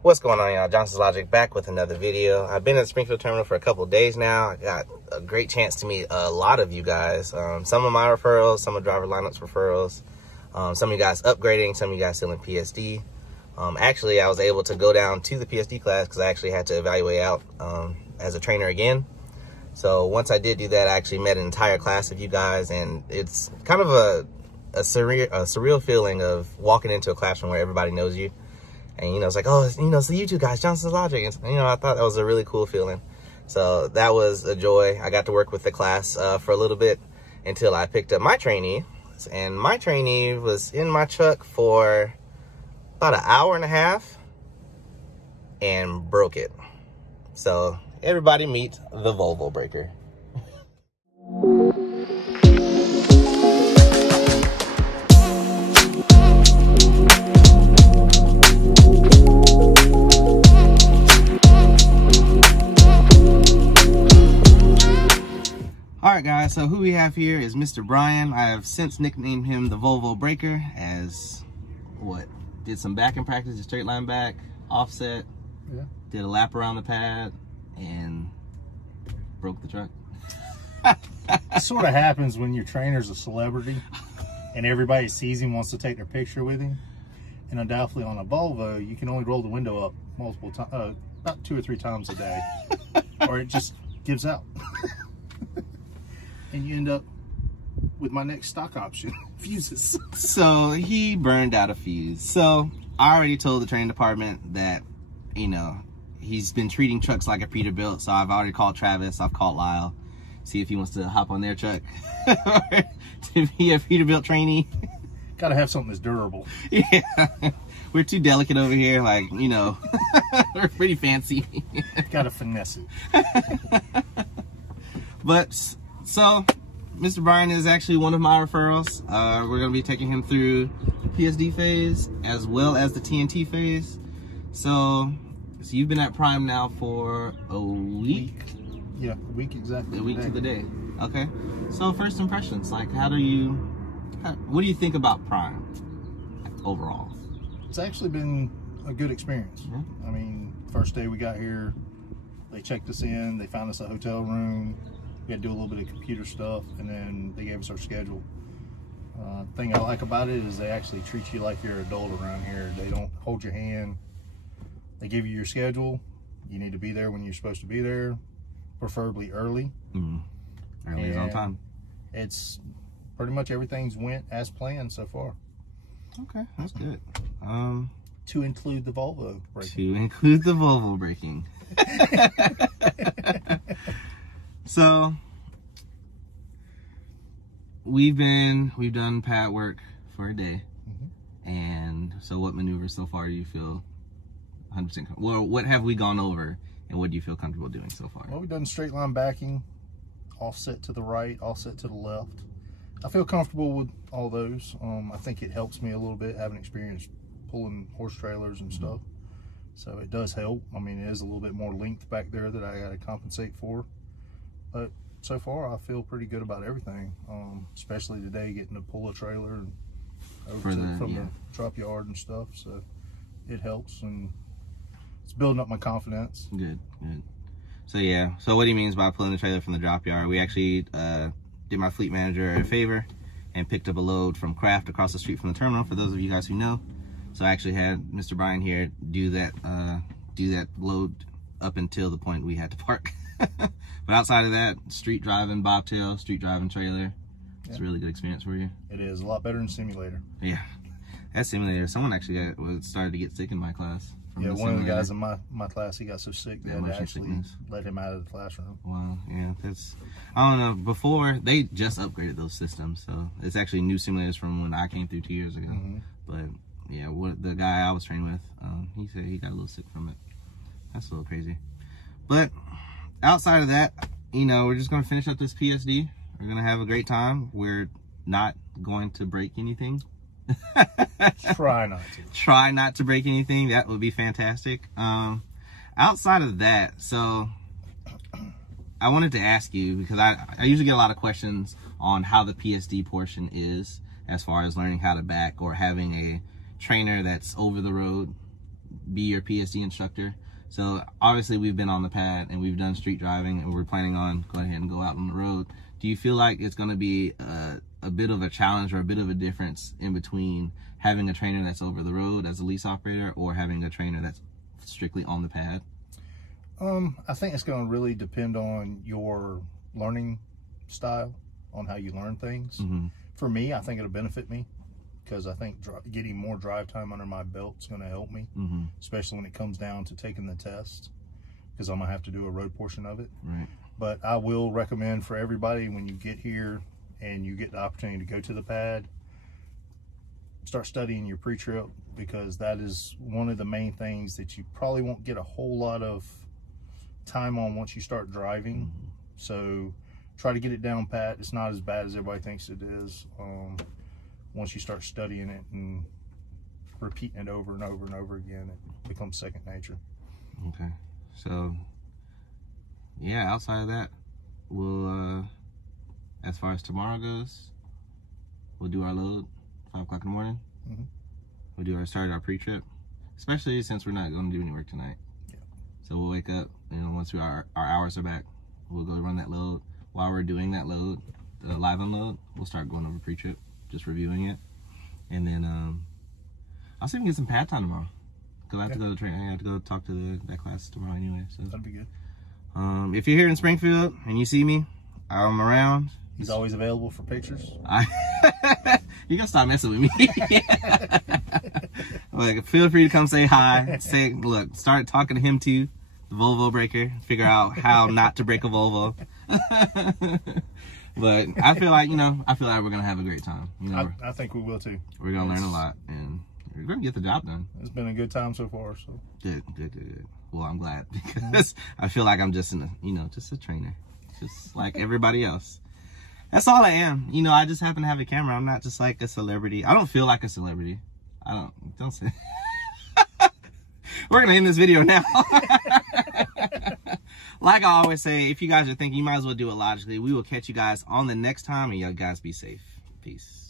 What's going on, y'all? Johnson's Logic back with another video. I've been at the Springfield terminal for a couple of days now. I got a great chance to meet a lot of you guys. Some of my referrals, some of driver lineups referrals, some of you guys upgrading, some of you guys still in PSD. Actually, I was able to go down to the PSD class because I actually had to evaluate out as a trainer again. So once I did do that, I actually met an entire class of you guys, and it's kind of a surreal feeling of walking into a classroom where everybody knows you. And, you know, it's like, oh, you know, it's you two guys, Johnson's Logic. And, you know, I thought that was a really cool feeling. So that was a joy. I got to work with the class for a little bit until I picked up my trainee. And my trainee was in my truck for about an hour and a half and broke it. So everybody meet the Volvo breaker. Alright guys, so who we have here is Mr. Brian. I have since nicknamed him the Volvo Breaker as did some backing practice, a straight line back, offset, did a lap around the pad, and broke the truck. It sort of happens when your trainer's a celebrity and everybody sees him, wants to take their picture with him. And undoubtedly on a Volvo, you can only roll the window up multiple times, about 2 or 3 times a day, or it just gives out. And you end up with my next stock option, fuses. So he burned out a fuse. So I already told the training department that, you know, he's been treating trucks like a Peterbilt. So I've already called Travis, I've called Lyle, see if he wants to hop on their truck to be a Peterbilt trainee. Gotta have something that's durable. Yeah, we're too delicate over here, like, you know, we're pretty fancy. Gotta finesse it. But so, Mr. Brian is actually one of my referrals. We're going to be taking him through the PSD phase as well as the TNT phase. So you've been at Prime now for a week? Yeah, a week exactly. A week to the day. Okay. So first impressions, like what do you think about Prime overall? It's actually been a good experience. I mean, first day we got here, they checked us in, they found us a hotel room. We had to do a little bit of computer stuff, and then they gave us our schedule. Thing I like about it is they actually treat you like you're an adult around here. They don't hold your hand. They give you your schedule. You need to be there when you're supposed to be there, preferably early. Early is on time. It's pretty much everything's went as planned so far. Okay, that's good. To include the Volvo braking. To include the Volvo braking. So we've done pad work for a day. And so what maneuvers so far do you feel 100%? Well, what have we gone over and what do you feel comfortable doing so far? Well, we've done straight line backing, offset to the right, offset to the left. I feel comfortable with all those. I think it helps me a little bit having experience pulling horse trailers and stuff. So it does help. I mean, it is a little bit more length back there that I got to compensate for. But so far, I feel pretty good about everything, especially today getting to pull a trailer and over from the drop yard and stuff. So it helps, and it's building up my confidence. Good, good. So yeah, so what he means by pulling the trailer from the drop yard, we actually did my fleet manager a favor and picked up a load from Kraft across the street from the terminal, for those of you guys who know. So I actually had Mr. Brian here do that load up until the point we had to park. But outside of that, street driving bobtail, street driving trailer, it's a really good experience for you. It is a lot better than simulator. Yeah, that simulator. Someone actually started to get sick in my class. Yeah, one of the guys in my class, he got so sick that they actually let him out of the classroom. Wow, yeah, that's, I don't know, before, they just upgraded those systems, so it's actually new simulators from when I came through 2 years ago. But yeah, the guy I was trained with, he said he got a little sick from it. That's a little crazy. But outside of that, you know, we're just going to finish up this PSD. We're going to have a great time. We're not going to break anything. Try not to. Try not to break anything. That would be fantastic. Outside of that, so I wanted to ask you, because I usually get a lot of questions on how the PSD portion is as far as learning how to back or having a trainer that's over the road be your PSD instructor. So obviously we've been on the pad and we've done street driving, and we're planning on going ahead and go out on the road. Do you feel like it's going to be a bit of a challenge or a bit of a difference in between having a trainer that's over the road as a lease operator or having a trainer that's strictly on the pad? I think it's going to really depend on your learning style, on how you learn things. For me, I think it'll benefit me, because I think getting more drive time under my belt is going to help me, especially when it comes down to taking the test, because I'm going to have to do a road portion of it. Right. But I will recommend for everybody, when you get here and you get the opportunity to go to the pad, start studying your pre-trip, because that is one of the main things that you probably won't get a whole lot of time on once you start driving. So try to get it down pat. It's not as bad as everybody thinks it is. Once you start studying it and repeating it over and over and over again, it becomes second nature. Okay. So yeah, outside of that, we'll as far as tomorrow goes, we'll do our load 5 o'clock in the morning. We'll start our pre-trip, especially since we're not going to do any work tonight. So we'll wake up, once our hours are back, we'll go run that load. While we're doing that load, the live unload, we'll start going over pre-trip, just reviewing it. And then I'll see if we can get some pad time tomorrow, because I have to go to train. I have to go talk to that class tomorrow anyway. So that'd be good. If you're here in Springfield and you see me, I'm around. He's always available for pictures. You gotta stop messing with me. Like, feel free to come say hi. Look, start talking to him too, the Volvo breaker. Figure out how not to break a Volvo. But I feel like we're gonna have a great time. I think we will too. We're gonna learn a lot, and we're gonna get the job done. It's been a good time so far. So good. Well, I'm glad, because I feel like I'm just just a trainer, just like everybody else. That's all I am. I just happen to have a camera. I'm not just like a celebrity. I don't feel like a celebrity. Don't say. We're gonna end this video now. Like I always say, if you guys are thinking, you might as well do it logically. We will catch you guys on the next time, and you guys be safe. Peace.